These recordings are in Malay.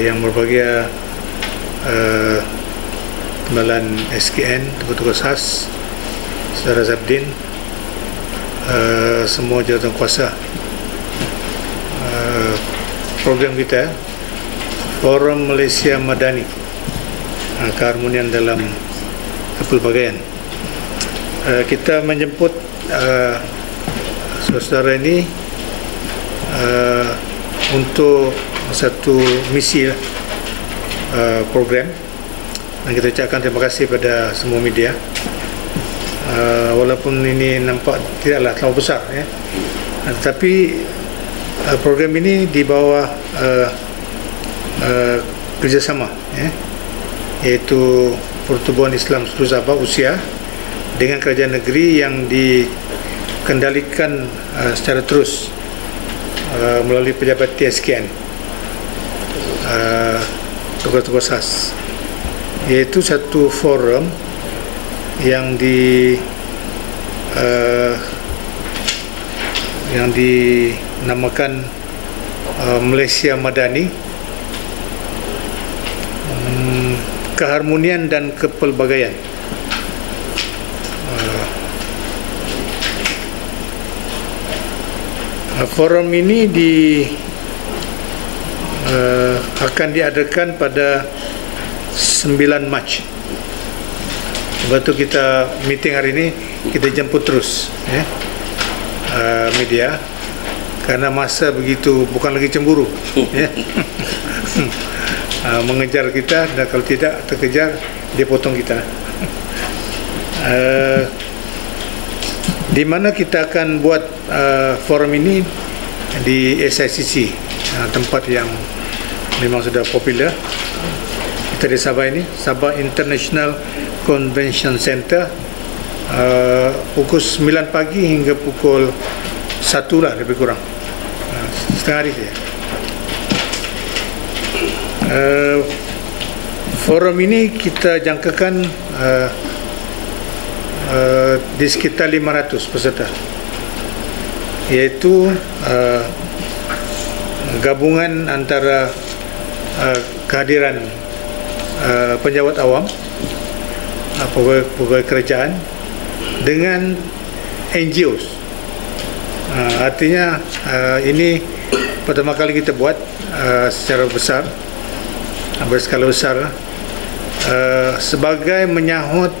yang berbahagia Timbalan SKN, tugas khas, Saudara Zabdin, semua jawatan kuasa. Program kita Forum Malaysia Madani, keharmonian dalam kepelbagaian. Kita menjemput saudara ini untuk satu misi program, dan kita ucapkan terima kasih pada semua media. Walaupun ini nampak tidaklah terlalu besar, ya, tetapi program ini di bawah kerjasama, ya, iaitu Pertubuhan Islam Seluruh Sabah Usia dengan kerajaan negeri yang dikendalikan secara terus melalui pejabat TSKN, tugas-tugas khas, iaitu satu forum yang dinamakan Malaysia Madani, keharmonian dan kepelbagaian. Forum ini akan diadakan pada 9 Mac. Sebab tu kita meeting hari ini, kita jemput terus, ya, media, karena masa begitu bukan lagi cemburu, ya. Mengejar kita, dan kalau tidak terkejar dia potong kita. Di mana kita akan buat forum ini di SICC, tempat yang memang sudah popular kita di Sabah ini, Sabah International Convention Center, pukul 9 pagi hingga pukul 1 lah, lebih kurang setengah hari saja. Forum ini kita jangkakan di sekitar 500 peserta, iaitu gabungan antara kehadiran penjawat awam, pegawai kerajaan dengan NGOs. Artinya ini pertama kali kita buat secara besar, berskala besar, sebagai menyahut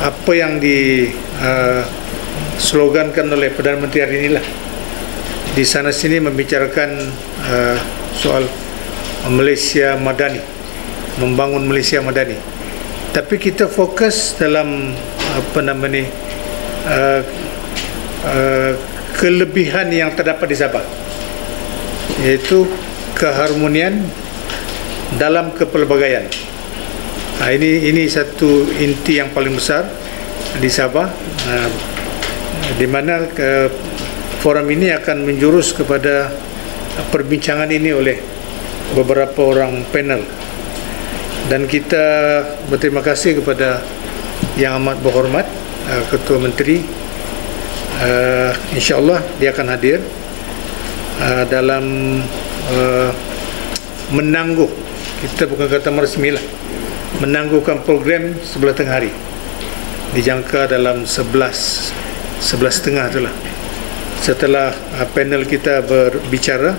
apa yang dislogankan oleh Perdana Menteri hari inilah, di sana sini membicarakan soal Malaysia Madani, membangun Malaysia Madani. Tapi kita fokus dalam kelebihan yang terdapat di Sabah, iaitu keharmonian dalam kepelbagaian. Ini satu inti yang paling besar di Sabah, di mana forum ini akan menjurus kepada perbincangan ini oleh beberapa orang panel, dan kita berterima kasih kepada Yang Amat Berhormat Ketua Menteri. InsyaAllah dia akan hadir dalam menangguh, kita bukan kata meresmilah, menangguhkan program sebelah tengah hari, dijangka dalam 11.30 itulah, setelah panel kita berbicara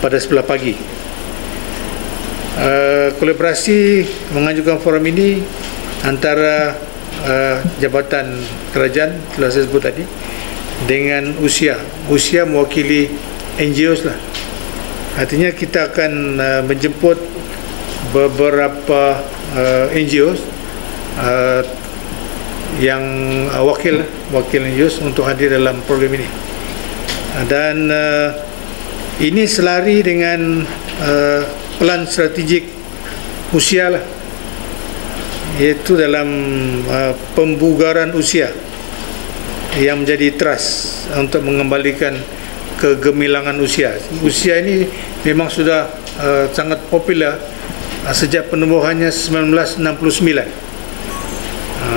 pada 11 pagi. Kolaborasi mengajukan forum ini antara jabatan kerajaan telah saya sebut tadi dengan usia mewakili NGOs lah. Artinya kita akan menjemput beberapa NGOs yang wakil NGOs untuk hadir dalam program ini, dan ini selari dengan plan strategik usia lah, iaitu dalam pembugaran usia yang menjadi trust untuk mengembalikan kegemilangan usia. Usia ini memang sudah sangat popular sejak penubuhannya 1969.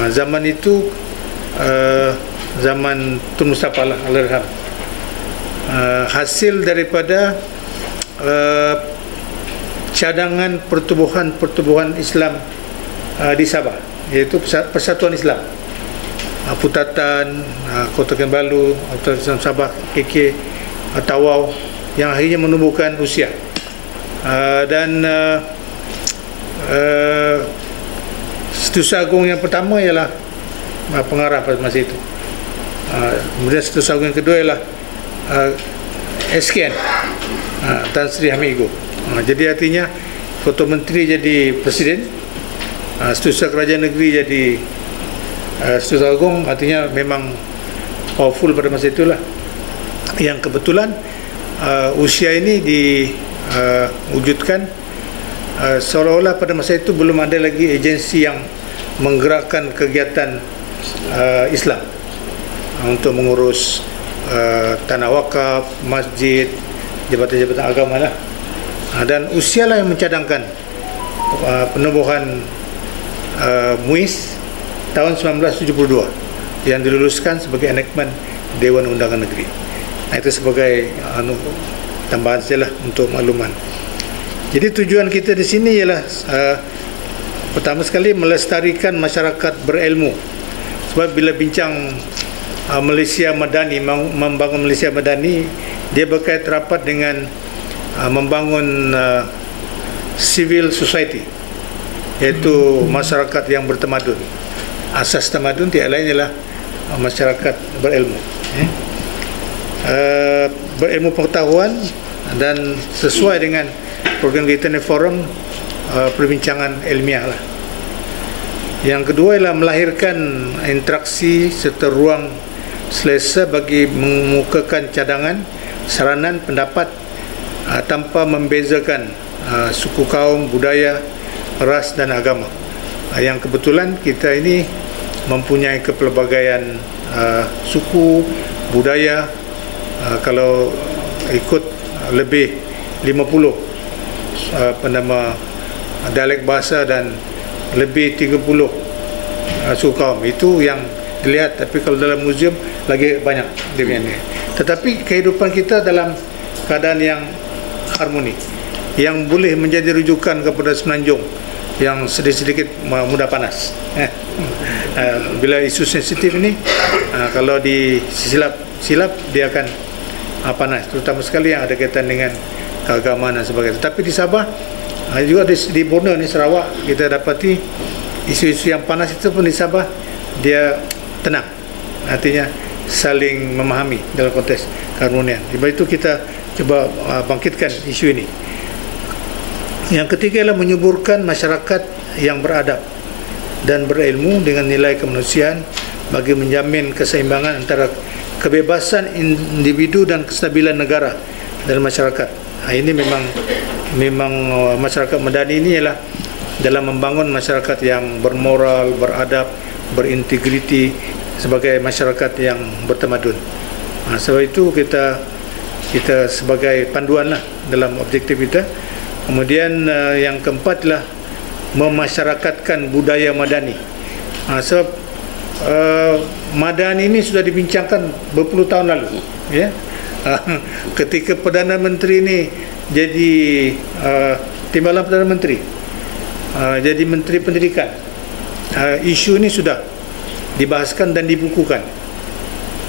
Zaman itu zaman Tun Mustafa lah, Allahyarham, hasil daripada cadangan pertubuhan Islam di Sabah, iaitu Persatuan Islam, Putatan, Kota Kinabalu, Islam Sabah, KK, Tawau, yang akhirnya menumbuhkan usia. Dan Setiausaha Agung yang pertama ialah pengarah pada masa itu. Kemudian Setiausaha Agung yang kedua ialah SKN, Tan Sri Hamid Igoh. Jadi artinya Ketua Menteri jadi Presiden, Setiausaha Kerajaan Negeri jadi Setiausaha Agung, artinya memang powerful pada masa itulah. Yang kebetulan usia ini diwujudkan seolah-olah pada masa itu belum ada lagi agensi yang menggerakkan kegiatan Islam untuk mengurus tanah wakaf, masjid, jabatan-jabatan agama lah. Dan usialah yang mencadangkan penubuhan MUIS tahun 1972 yang diluluskan sebagai enactment Dewan Undangan Negeri. Itu sebagai tambahan sajalah untuk makluman. Jadi tujuan kita di sini ialah pertama sekali melestarikan masyarakat berilmu. Sebab bila bincang Malaysia Madani, membangun Malaysia Madani, dia berkait rapat dengan membangun civil society, iaitu masyarakat yang bertamadun. Asas tamadun tiada lain ialah masyarakat berilmu, berilmu pengetahuan, dan sesuai dengan program kita ni forum perbincangan ilmiah lah. Yang kedua ialah melahirkan interaksi serta ruang selesa bagi mengemukakan cadangan, saranan, pendapat tanpa membezakan suku, kaum, budaya, ras dan agama. Yang kebetulan kita ini mempunyai kepelbagaian suku, budaya, kalau ikut lebih 50 dialek bahasa dan lebih 30 suku kaum. Itu yang dilihat, tapi kalau dalam museum lagi banyak dia ni. Tetapi kehidupan kita dalam keadaan yang harmoni, yang boleh menjadi rujukan kepada Semenanjung yang sedikit-sedikit mudah panas. Bila isu sensitif ini, kalau silap dia akan panas, terutama sekali yang ada kaitan dengan keagamaan dan sebagainya. Tapi di Sabah, juga di Borneo ni, Sarawak, kita dapati isu-isu yang panas itu pun di Sabah dia tenang, artinya saling memahami dalam konteks keharmonian. Sebab itu kita cuba bangkitkan isu ini. Yang ketiga ialah menyuburkan masyarakat yang beradab dan berilmu dengan nilai kemanusiaan bagi menjamin keseimbangan antara kebebasan individu dan kestabilan negara dan masyarakat. Ini memang masyarakat Madani ini ialah dalam membangun masyarakat yang bermoral, beradab, berintegriti sebagai masyarakat yang bertamadun. Sebab itu kita sebagai panduan lah dalam objektif kita. Kemudian yang keempat lah memasyarakatkan budaya Madani. Sebab Madani ini sudah dibincangkan berpuluh tahun lalu, ya. Ketika Perdana Menteri ini jadi timbalan Perdana Menteri, jadi Menteri Pendidikan, isu ini sudah dibahaskan dan dibukukan.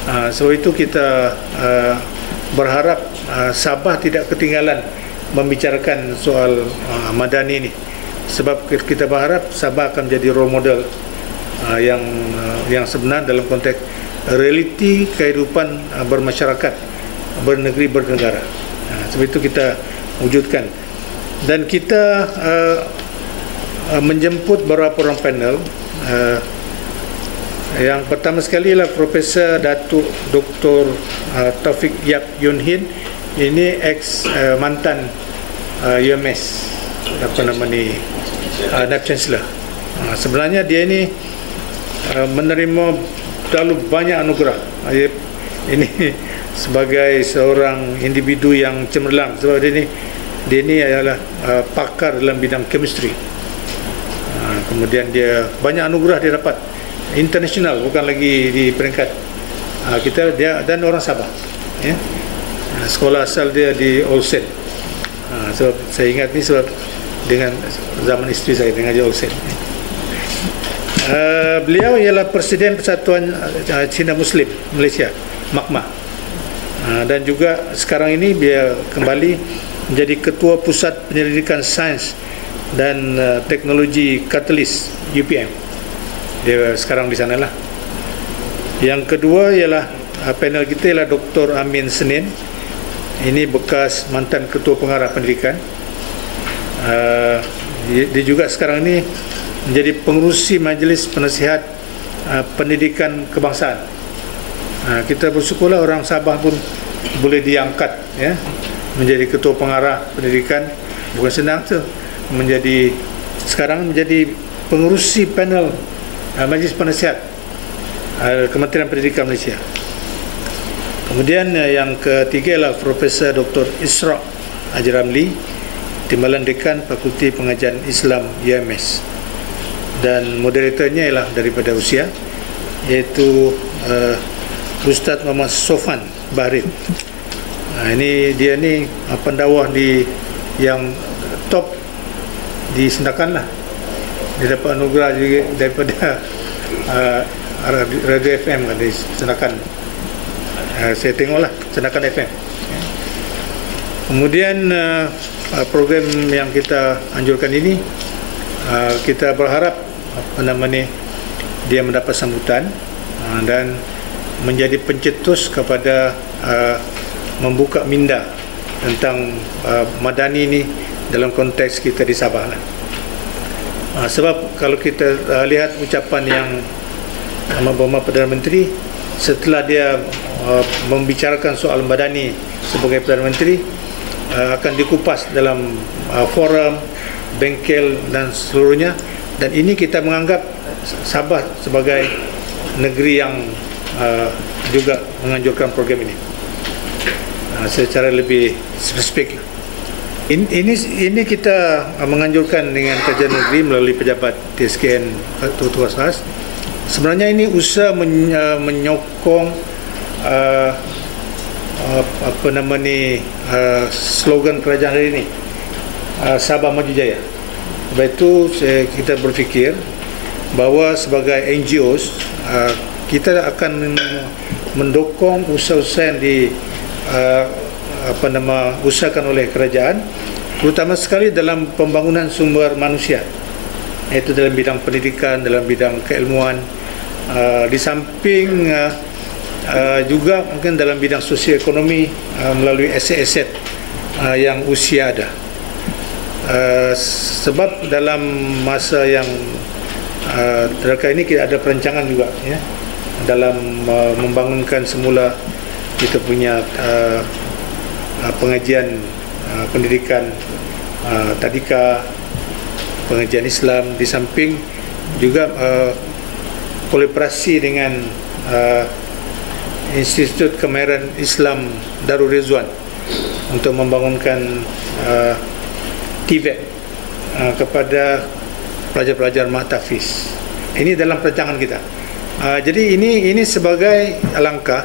Sebab itu kita berharap Sabah tidak ketinggalan membicarakan soal Madani ini. Sebab kita berharap Sabah akan menjadi role model yang sebenar dalam konteks realiti kehidupan bermasyarakat, bernegeri, bernegara. Sebab itu kita wujudkan. Dan kita menjemput beberapa orang panel. Yang pertama sekali ialah Profesor Datuk Dr. Taufik Yap Yun Hin. Ini mantan UMS, Naib Chancellor. Sebenarnya dia ini menerima terlalu banyak anugerah. Ini sebagai seorang individu yang cemerlang, sebab dia ini adalah pakar dalam bidang chemistry. Kemudian dia banyak anugerah dia dapat internasional, bukan lagi di peringkat kita. Dia dan orang Sabah, ya. Sekolah asal dia di Olsen, Sebab saya ingat ni sebab dengan zaman isteri saya dengan Haji Hussein. Beliau ialah Presiden Persatuan Cina Muslim Malaysia, MAKMA. Dan juga sekarang ini dia kembali menjadi Ketua Pusat Penyelidikan Sains dan Teknologi Katalis UPM. Dia sekarang di sanalah. Yang kedua ialah panel kita ialah Dr. Amin Senin. Ini bekas mantan Ketua Pengarah Pendidikan. Dia juga sekarang ini menjadi pengerusi Majlis Penasihat Pendidikan Kebangsaan. Kita bersyukurlah orang Sabah pun boleh diangkat ya, menjadi Ketua Pengarah Pendidikan. Bukan senang tu, sekarang menjadi pengerusi panel Majlis Penasihat Kementerian Pendidikan Malaysia. Kemudian yang ketiga ialah Profesor Dr. Isra' Haji Ramli, Timbalan Dekan Fakulti Pengajian Islam UMS. Dan moderatornya ialah daripada Rusia, iaitu Ustaz Muhammad Sofan Bahrin. Ini dia ni pendawah yang top di Sendakan lah. Dia dapat anugerah juga daripada Radio FM kan, di Sendakan. Saya tengoklah Sendakan FM. Kemudian program yang kita anjurkan ini, kita berharap dia mendapat sambutan dan menjadi pencetus kepada membuka minda tentang madani ini dalam konteks kita di Sabah lah. Sebab kalau kita lihat ucapan yang Bapak Perdana Menteri setelah dia membicarakan soal madani sebagai Perdana Menteri, akan dikupas dalam forum, bengkel dan seluruhnya. Dan ini kita menganggap Sabah sebagai negeri yang juga menganjurkan program ini secara lebih spesifik. Ini kita menganjurkan dengan Kerajaan Negeri melalui pejabat TSKN tugas khas. Sebenarnya ini usaha menyokong slogan kerajaan hari ini, Sabah Maju Jaya. Sebab itu kita berfikir bahawa sebagai NGOs kita akan mendukung usaha-usaha yang usahakan oleh kerajaan, terutama sekali dalam pembangunan sumber manusia, iaitu dalam bidang pendidikan, dalam bidang keilmuan, di samping juga mungkin dalam bidang sosioekonomi melalui aset-aset yang usia ada. Sebab dalam masa yang terdekat ini kita ada perancangan juga ya, dalam membangunkan semula kita punya pengajian pendidikan tadika, pengajian Islam, di samping juga kolaborasi dengan Institut Kemahiran Islam Darul Rizwan untuk membangunkan TVET kepada pelajar-pelajar Mahtafiz. Ini dalam perancangan kita. Jadi ini sebagai langkah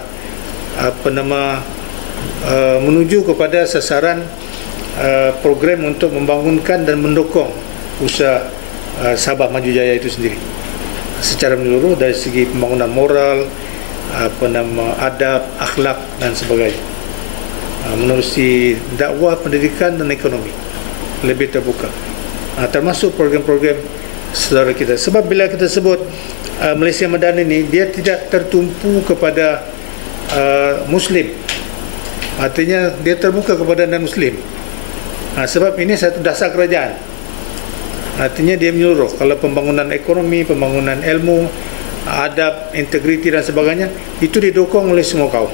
menuju kepada sasaran program untuk membangunkan dan mendukung usaha Sabah Maju Jaya itu sendiri secara menyeluruh, dari segi pembangunan moral, adab, akhlak dan sebagainya, menerusi dakwah, pendidikan dan ekonomi lebih terbuka, termasuk program-program saudara kita. Sebab bila kita sebut Malaysia Madani ini, dia tidak tertumpu kepada Muslim, artinya dia terbuka kepada non-Muslim. Sebab ini satu dasar kerajaan, artinya dia menyeluruh. Kalau pembangunan ekonomi, pembangunan ilmu, adab, integriti dan sebagainya, itu didukung oleh semua kaum.